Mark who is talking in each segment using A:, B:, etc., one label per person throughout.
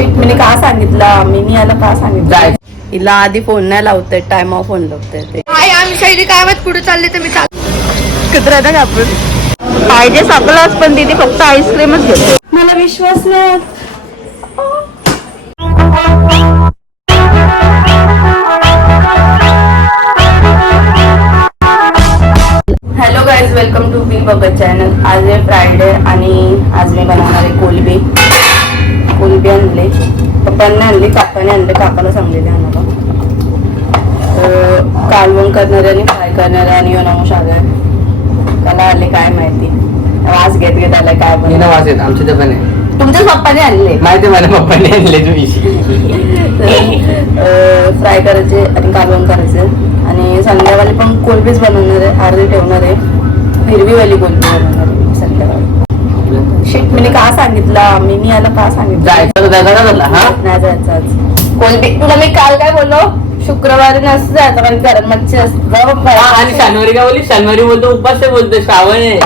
A: Shit मी का सांगितलं? मी याला का सांगितलं. हिला आधी फोन नाही लावते टाइम ऑफ फोन लावते ते.
B: आम्ही शैली काय माहीत पुढे चालले तर मी चाल
A: कुत्रा का आपण पाहिजे सगळंच पण तिथे फक्त आईस्क्रीमच घेते. मला विश्वास नाही. हॅलो गाईज वेलकम टू बी बबत चॅनल आज आहे फ्रायडे आणि आज मी बनवणार आहे कोलबी. कोलबी आणले. पप्पांनी आणली काकाने आणले काकाला सांगलेले आम्हाला. तर कालवण करणारे आणि फ्राय करणारे आणि योनामुश आले त्याला आले काय माहिती. वास घेत घेत आलाय काय बनव
C: वाच येत आमच्या तर पण आहे
A: तुमच्याच पप्पाने आणले.
C: माहिती माझ्या पप्पाने आणले तुम्ही.
A: फ्राय करायचे आणि कालवण करायचे. आणि संध्याकाळी पण कोलबीच बनवणार आहे अर्धी ठेवणार आहे. हिरवीवाली कोलबी बनवणार शिट मी का सांगितलं? मी याला का सांगितलं?
C: जायचं तर जायचं झाला हा?
A: नाही जायचं आज कोलबी तुला मी काल काय बोललो? शुक्रवारी नसतं जायचं कारण घरात मच्छी असतं.
C: हा, आणि शनिवारी काय बोलली? शनिवारी बोलतो उपास आहे बोलतो श्रावण आहे.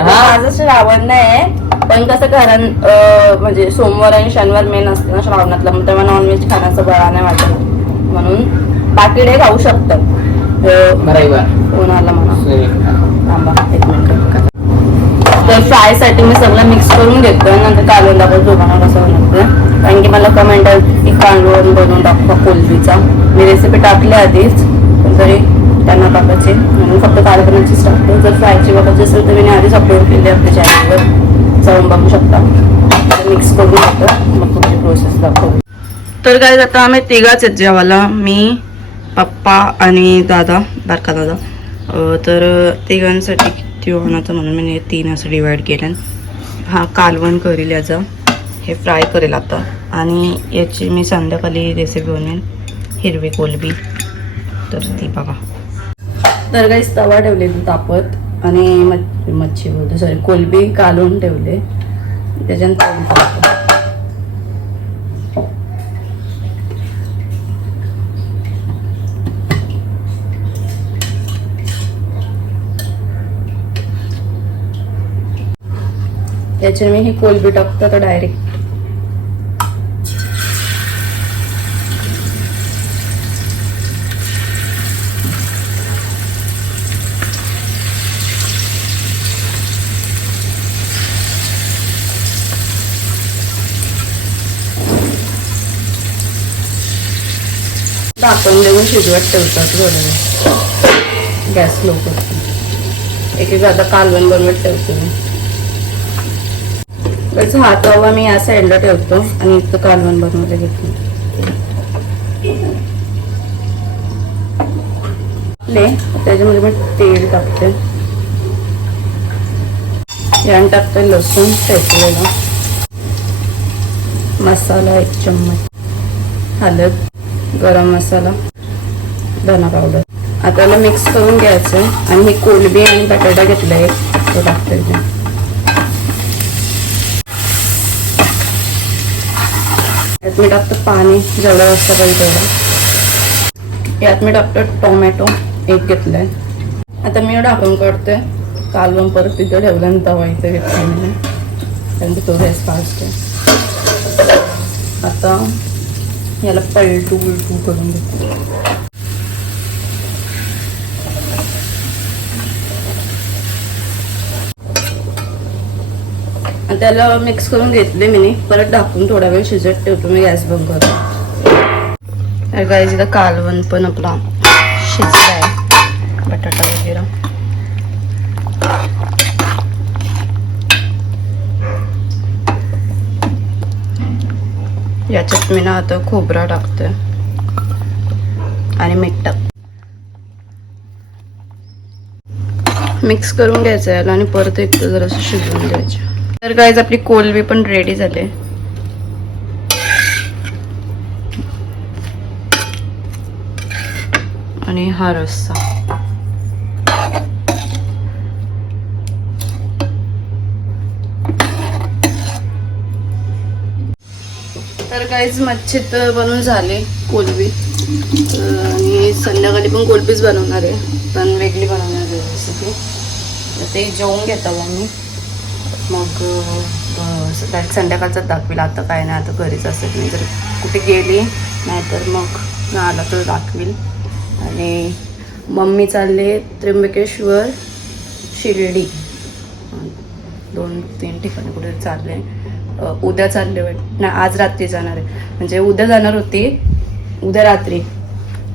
C: हा.
A: माझं श्रावण नाही पण कसं कारण अं, म्हणजे सोमवार आणि शनिवार मेन असतं ना श्रावणातलं मग तेव्हा नॉनव्हेज खाण्याचं बळा नाही वाटत. म्हणून बाकी डे खाऊ शकतात अं, फोन आला म्हणा. थांबा एक मिनिट तर फ्रायसाठी मी सगळं मिक्स करून घेतो नंतर कालवण दाखवतो दोघांना कसं बनवतं कारण की मला कमेंट आली की बनवून टाकतो कोलबीचा मी रेसिपी टाकली आधीच तरी त्यांना टाकायची. म्हणून फक्त कालवणाचीच टाकतो जर फ्रायची बघायची असेल तर मी आधीच अपलोड केली आपल्या चॅनलवर जाऊन बघू शकता. मिक्स करून घेतो मग तुमची प्रोसेस दाखवू. तर काय आता आम्ही तिघाच आहेत जेवायला. मी पप्पा आणि दादा बारका दादा. तर तिघांसाठी तिळवणाचं म्हणून मी हे तीन असं डिवाइड केलं हा कालवण करेल याचं. हे फ्राय करेल आता. आणि याची मी संध्याकाळी रेसिपी बनवेन. हिरवी कोलबी. तर ती बघा. तर काही तवा ठेवले तापत. आणि मच्छी बोलतो सॉरी कोलबी कालवून ठेवले. त्याच्यानंतर तळून त्याच्याने मी ही कोलबी टाकतो आता डायरेक्ट आपण देऊन शिजवत ठेवतात थोडं गॅस लो करतो. एक एक आता कालवण बनवत ठेवतो मी. त्याचा हा तवा मी या साईडला ठेवतो आणि इथं कालवण बनवलं घेतो ले त्याच्यामध्ये मी तेल टाकते. यान टाकते लसूण ठेचलेला मसाला एक चम्मच. हळद गरम मसाला धना पावडर आता मिक्स करून घ्यायचं. आणि ही कोलबी आणि बटाटा घेतलाय तो टाकते यात मी टाकतो पाणी जेवढं असतं पाहिजे तेवढं. यात मी टाकतो टोमॅटो एक घेतलाय. आता मी टाकून काढते कालवून परत तिथं ठेवल्यानंतर तवा इथं घेतला मी. कारण की तो गॅस फास्ट आहे. आता याला पलटू उलटू करून घेतो. आणि त्याला मिक्स करून घेतले मी परत ढाकून थोडा वेळ शिजत ठेवतो. मी गॅस बंद करतो. तर गाईज इथं कालवण पण आपला शिजलाय. बटाटा वगैरे. याच्यात मी ना आता खोबरा टाकते आणि मीठ टाक मिक्स करून घ्यायचं याला आणि परत एक जरासं शिजवून द्यायचं. तर गायज आपली कोलबी पण रेडी झाले. आणि हा रस्सा. तर काहीच मच्छी तर बनवून झाले कोलबी आणि संध्याकाळी पण कोलबीच बनवणार आहे. पण वेगळी बनवणार आहे रेसिपी तर ते जेवून घेतो आम्ही. मग डायरेक्ट संध्याकाळचाच दाखवेल आता काय नाही आता घरीच असत मी. जर कुठे गेली नाहीतर मग ना आला तर दाखवील. आणि मम्मी चालले त्र्यंबकेश्वर शिर्डी. दोन तीन ठिकाणी कुठे चालले. उद्या चालले वाट नाही आज रात्री जाणार आहे. म्हणजे उद्या जाणार होती उद्या रात्री.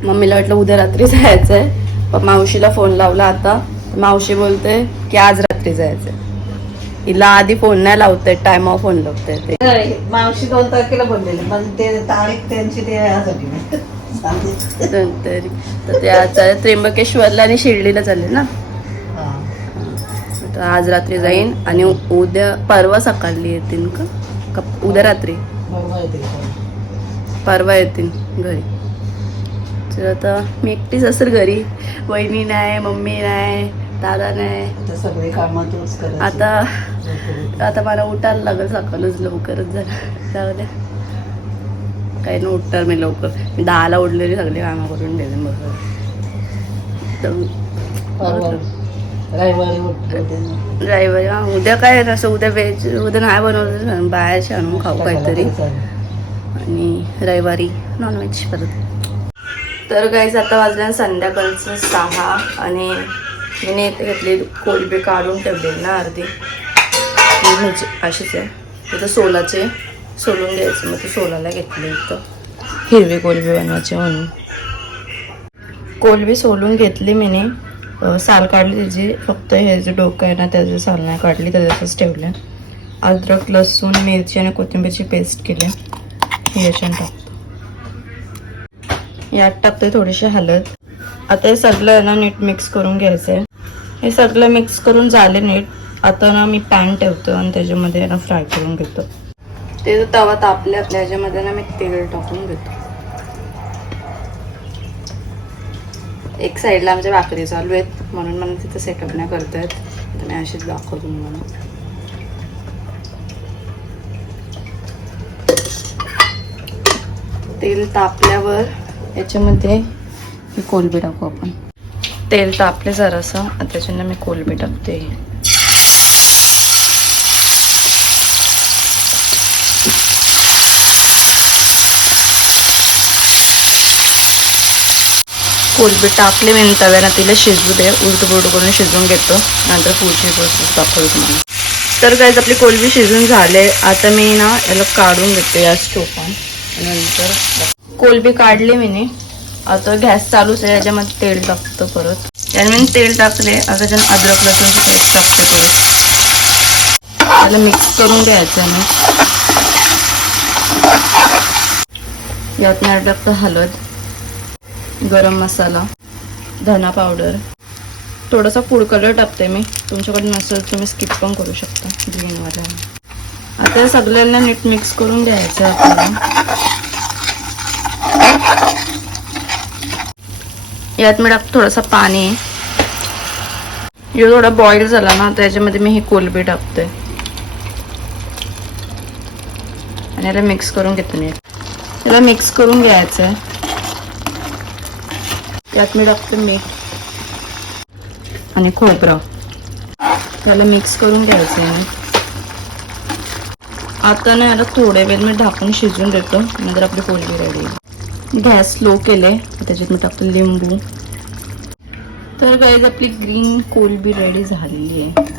A: मम्मीला वाटलं उद्या रात्री जायचं आहे मावशीला फोन लावला आता. मावशी बोलते की आज रात्री जायचं आहे हिला आधी फोन नाही लावते टायमावर फोन लावते ते.
D: मावशी दोन तारखेला बोललेले पण ते तारीख त्यांची ते.
A: तरी तर ते आज त्र्यंबकेश्वरला आणि शिर्डीला चालले ना. तर आज रात्री जाईन आणि उद्या परवा सकाळी येतील का? उद्या रात्री. परवा येतील घरी. तर आता मी एकटीच असेल घरी. वहिनी नाही मम्मी नाही. दादा नाही
D: आता सगळे कामं तूच करत
A: आता मला उठायला लागेल सकाळच लवकरच जरा. जाऊ द्या काही नाही उठणार मी लवकर. मी दहाला उठलेली सगळी कामं करून बरोबर
D: परवा रविवारी
A: हा उद्या काय असं उद्या व्हेज उद्या नाही बनवलं बाहेरचे आणून खाऊ काहीतरी. आणि रविवारी नॉनव्हेज परत. तर काहीच आता वाजल्या संध्याकाळचं सहा आणि मी इथे घेतली कोलबी काढून ठेवलेली ना अर्धी. ती म्हणजे अशीच आहे. इथं सोलाचे सोलून घ्यायचे मग ते सोलाला घेतले इथं. हिरवी कोलबी बनवायची म्हणून. कोलबी सोलून घेतली मीने. साल काढली त्याची फक्त हे जे डोकं आहे ना त्याची साल नाही काढली तर त्याचंच ठेवलं. अद्रक लसूण मिरची आणि कोथिंबीरची पेस्ट केली. याच्यानं टाकतो. यात टाकते थोडीशी हलद आता हे सगळं आहे ना नीट मिक्स करून घ्यायचं आहे हे सगळं मिक्स करून झाले नीट. आता ना मी पॅन ठेवतो आणि त्याच्यामध्ये ना फ्राय करून घेतो. ते जो तवा तापले आपल्या ह्याच्यामध्ये ना मी तेल टाकून घेतो. एक साईडला आमच्या भाकरी चालू आहेत. म्हणून मला तिथं सेटअप नाही करत आहेत तर मी अशीच दाखवतो तुम्हाला. तेल तापल्यावर याच्यामध्ये ही कोलबी टाकू आपण. तेल तापले जरासं आणि त्याच्यानं मी कोलबी टाकते. कोलबी टाकले मी तव्यानं तिला शिजू दे उलट पुलट करून शिजवून घेतो नंतर पुढची प्रोसेस दाखवतो तुम्हाला. तर काहीच आपली कोलबी शिजून झाले. आता मी ना याला काढून घेते या स्टोपान नंतर कोलबी काढली मी आता गॅस चालूच आहे याच्यामध्ये तेल टाकतो परत. याने मी तेल टाकले आता त्याच्यानं अद्रक लसूणची पेस्ट टाकते परत. त्याला मिक्स करून घ्यायचं आहे मी यात नाही टाकतो हळद गरम मसाला धना पावडर थोडासा फूड कलर टाकते मी. तुमच्याकडे नसेल तुम्ही स्किप पण करू शकता. ग्रीनवाला आता सगळ्यांना नीट मिक्स करून घ्यायचं आहे आपल्याला. यात मी टाकतो थोडासा पाणी. हे थोडा बॉईल झाला ना त्याच्यामध्ये मी ही कोलबी टाकते. आणि याला मिक्स करून घेते मी. याला मिक्स करून घ्यायचं आहे त्यात मी टाकते मीठ आणि खोबरं. त्याला मिक्स करून घ्यायचं आहे आता ना याला थोडे वेळ मी ढाकून शिजून देतो नंतर आपली कोलबी रेडी गॅस स्लो केले त्याच्यात मी टाकतो लिंबू. तर गाईज आपली ग्रीन कोलबी रेडी झालेली आहे.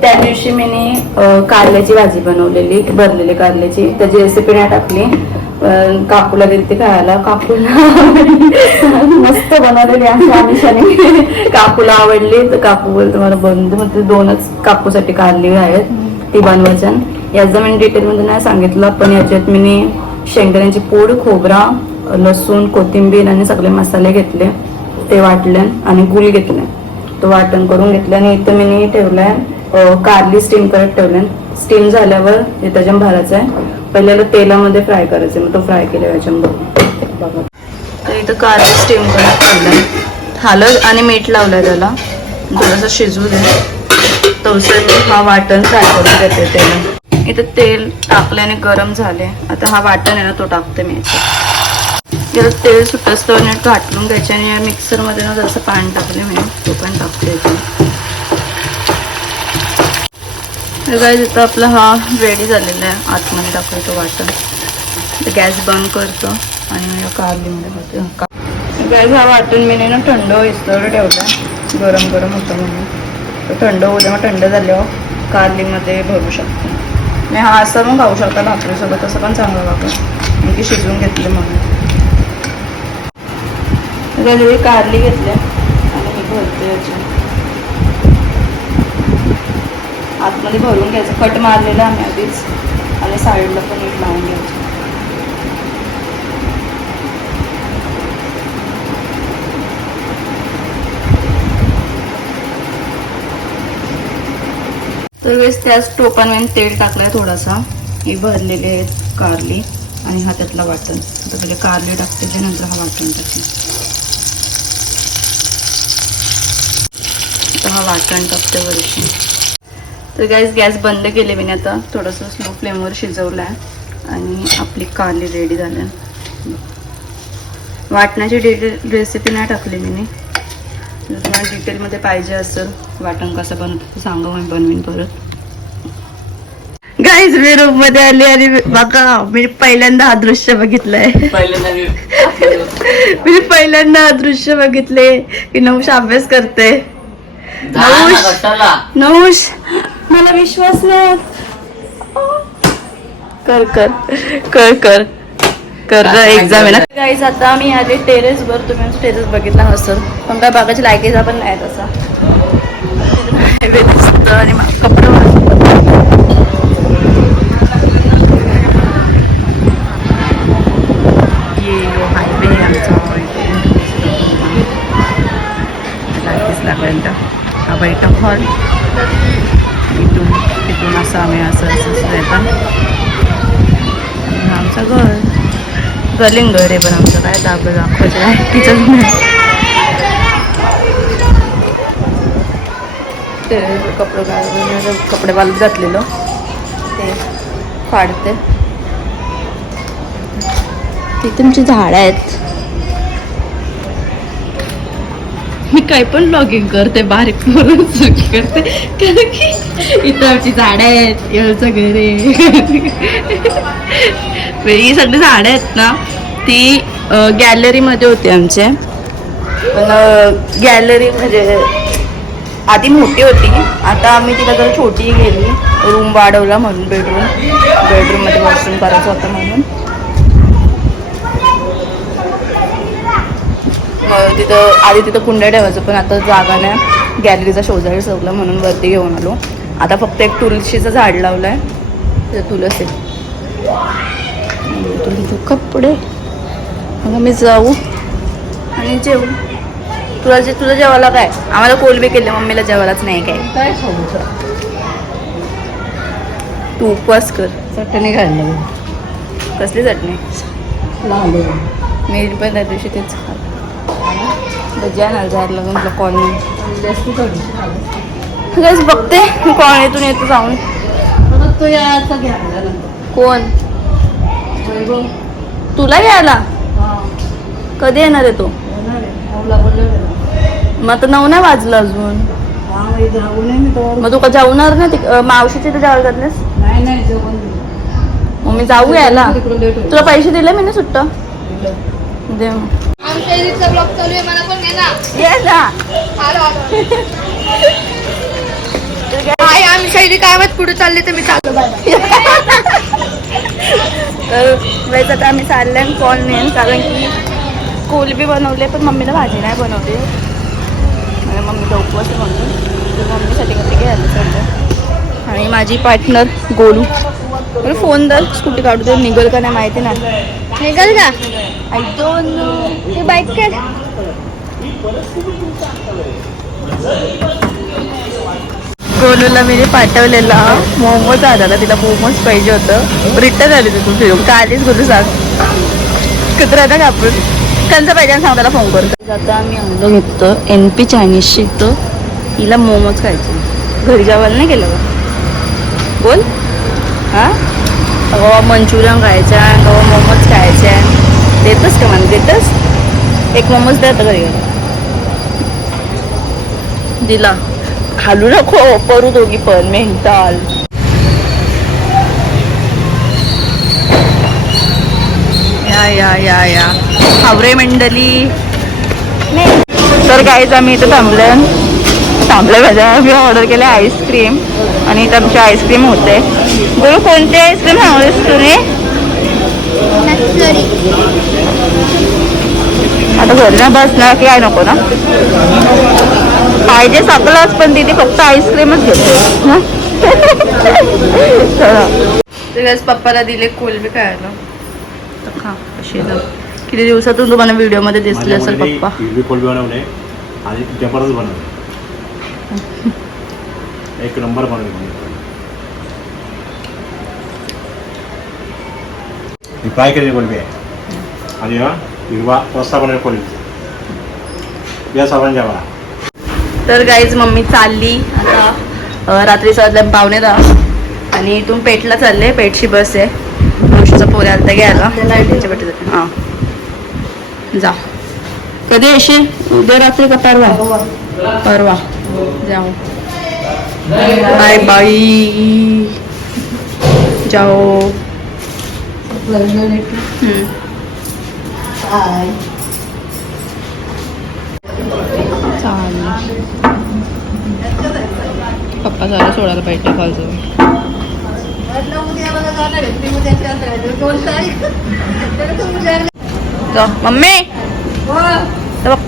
A: त्या दिवशी मी कारल्याची भाजी बनवलेली भरलेली कारल्याची. त्याची रेसिपी नाही टाकली काकूला दिली ती खायला. काकूला मस्त बनवलेली आहे आमिषाने काकूला आवडली. तर काकू बोलतो मला बनवते म्हणजे दोनच काकूसाठी कारली आहेत. ती बनवायच्या याचं मी डिटेलमध्ये नाही सांगितलं पण याच्यात मी शेंगदाण्याची पूड खोबरा लसूण कोथिंबीर आणि सगळे मसाले घेतले. ते वाटले आणि गुल घेतले. तो वाटण करून घेतलं आणि इथं मी ठेवलंय आहे कारली स्टीम करत ठेवले स्टीम झाल्यावर हे त्याच्या भरायचं आहे पहिल्याला तेलामध्ये फ्राय करायचं मग तो फ्राय केला याच्यामध्ये. बघा. तर इथं कारली स्टीम करत ठेवलंय. आणि मीठ लावलंय त्याला. थोडंसं शिजू दे. तवसर हा वाटण फ्राय करून देते त्याला. इथं तेल टाकल्याने गरम झाले आता हा वाटण आहे ना तो टाकते मी याला तेल सुटस्त आणि वाटलून घ्यायचे आणि या मिक्सरमध्ये ना जसं पाणी टाकले मी. तो पण टाकते तर काय इथं आपला हा रेडी झालेला आहे. आतमध्ये दाखवतो वाटण. गॅस बंद करतो आणि या कारलीमध्ये घालते गॅस हा वाटून मी ना थंड इस्तवर ठेवला गरम गरम होतं म्हणून. तर थंड होऊ मग थंड झाल्यावर हो. कारलीमध्ये भरू शकते. मी हा असं पण खाऊ शकता भाकरीसोबत असं पण चांगलं लागतं कारण की शिजवून घेतलं म्हणून. गजरी कारली घेतल्या आणि मी भरते याची आतमध्ये भरून घ्यायचं. कट मारलेलं आम्ही आधीच. आणि साईडला पण एक लावून घ्यायचं. तर वेळेस त्याच टोपाने तेल टाकलंय थोडासा. हे भरलेले आहेत कारली आणि हा त्यातला वाटण. आता पहिले कारली टाकते त्यानंतर हा वाटण टाकते. हा वाटण टाकते वरची तर गॅस गॅस बंद केले मी आता. थोडंसं स्लो फ्लेमवर शिजवलं आहे आणि आपली कारली रेडी झाल्या वाटणाची डिटेल रेसिपी नाही टाकली मी जर तुम्हाला डिटेलमध्ये पाहिजे असेल वाटण कसं बनवतं सांगा मी बनवीन परत. गाईज मी रूममध्ये आली आणि बघा मी पहिल्यांदा हा दृश्य बघितलंय.
C: पहिल्यांदा मी
A: मी पहिल्यांदा हा दृश्य बघितले की नवश अभ्यास करते
C: झाला ना कशाला?
A: नवश मला विश्वास नाही कर कर कर कर. कर एक्झाम आहे ना. गाईज आता मी आधी टेरेस वर तुम्ही टेरेस बघितला नसेल पण काय बघायची लायकीचा पण नाही तसा. हायवे दिसतं आणि कपडे. ये हायवे आमचा हा बैठक हॉल तिथून असं आम्ही असं असं पण आमचं घर. गलिंग घर आहे पण आमचं. काय दाब दाखवायचं? आहे तिचंच नाही. ते कपडे काय कपडे वालत घातलेलो. ते काढते ती तुमची झाडं आहेत. मी काही पण ब्लॉगिंग करते बारीक करून सुरू करते. कारण की इथं आमची झाडं आहेत याचं घर आहे. ही सगळी झाडं आहेत ना ती गॅलरीमध्ये होती आमचे. पण गॅलरी म्हणजे आधी मोठी होती. आता आम्ही तिला जरा छोटी गेली रूम वाढवला म्हणून बेडरूम बेडरूममध्ये वॉशरूम करायचं होतं म्हणून. मग तिथं आधी तिथं कुंड्या ठेवायचं पण आता जागा नाही. गॅलरीचा शोजायला सवला म्हणून वरती घेऊन आलो. आता फक्त एक तुळशीचं झाड लावलं आहे आहे तुळशीचे कपडे. मग मी जाऊ. आणि जेवू तुला जे तुझं जेवायला काय? आम्हाला कोलबी केले मम्मीला जेवायलाच नाही काय.
D: काय
A: तू उपवास कर.
D: चटणी घालली
A: कसली चटणी? मी पण त्या दिवशी तेच ना जायला लागून कॉलनी गॅस बघते. कॉलनीतून येतो जाऊन.
D: तो याचा घ्यायला
A: कोण? तुला घ्यायला?
D: हा.
A: कधी येणार आहे तो? मग आता नऊ नाही वाजलं अजून.
D: हा
A: मग तू का जाऊणार ना मावशीच्या इथे जावं घातलेस
D: नाही नाही जेवण
A: मग मी जाऊ यायला. तुला पैसे दिले मी ना सुट्ट?
D: दिलं.
A: दे मग.
B: आमच्या इथचा ब्लॉग चालू आहे मला पण घे ना.
A: ये ना.
B: आलो आलो. हाय आम्ही शैली काय पुढे चालले तर मी चाललो
A: तर वेळेस आता आम्ही चालले कॉल नेन कारण की कोलबी बनवले पण मम्मीला भाजी नाही बनवली. म्हणजे मम्मीचा उपवास आहे म्हणून. तर मम्मीसाठी कधी घ्यायला चाललं आणि माझी पार्टनर गोलू. फोन दर स्कूटी काढू दे निघल का नाही माहिती नाही.
B: निघाल का?
A: आय डोंट नो
B: हे
A: गोलूला मी पाठवलेला मोमोज आला तिला मोमोज पाहिजे होतं. रिटर्न आली तिथून फिरून. का आलीच गोलू सांग. राहता का आपण त्यांचं पाहिजे सांग त्याला फोन करतो आता आम्ही आंबे घेतो एन पी चायनीज शिकतो हिला मोमोज खायचे. घरी जेवायला नाही केलं का? बोल. हा? कवा मंचुरियन खायचं आहे कवा मोमोज खायचे आहे देतोस का मला देतोस? एक मोमोज द्या घरी दिला. खालू नको परू दोघी पण मेंटाल या या या या. हावरे मंडली. तर काहीच आम्ही इथं थांबलं थांबले माझ्या. मी ऑर्डर केलं आईस्क्रीम आणि इथं आमची आईस्क्रीम होते. बोलू कोणती आईस्क्रीम सांगलीस तुम्ही आता घरी ना बसणार की काय नको ना? पाहिजे सगळंच पण तिथे फक्त आईस्क्रीमच घेतो. हं? पप्पाला दिले कोलबी खायला खा तर. किती दिवसातून तुम्हाला व्हिडिओमध्ये दिसले असेल पप्पा?
E: कोलबी आणि जबरदस्त एक नंबर बनवले. हिरवा रस्ता बनवलेला कोलबी या सर्वांनी जेवा
A: तर गाईज मम्मी चालली. आता रात्री वाजल्या पावणे दहा आणि इथून पेटला चालले पेटची बस आहे. मावशीचा पोरे आलता घ्यायला. हां. जा. कधी येशील? उद्या रात्री का परवा? परवा. जाऊ. बाय बाय जाओ हम्म. चालेल पप्पा झालं सोडायला पाहिजे कॉलचं मम्मी जा बघ.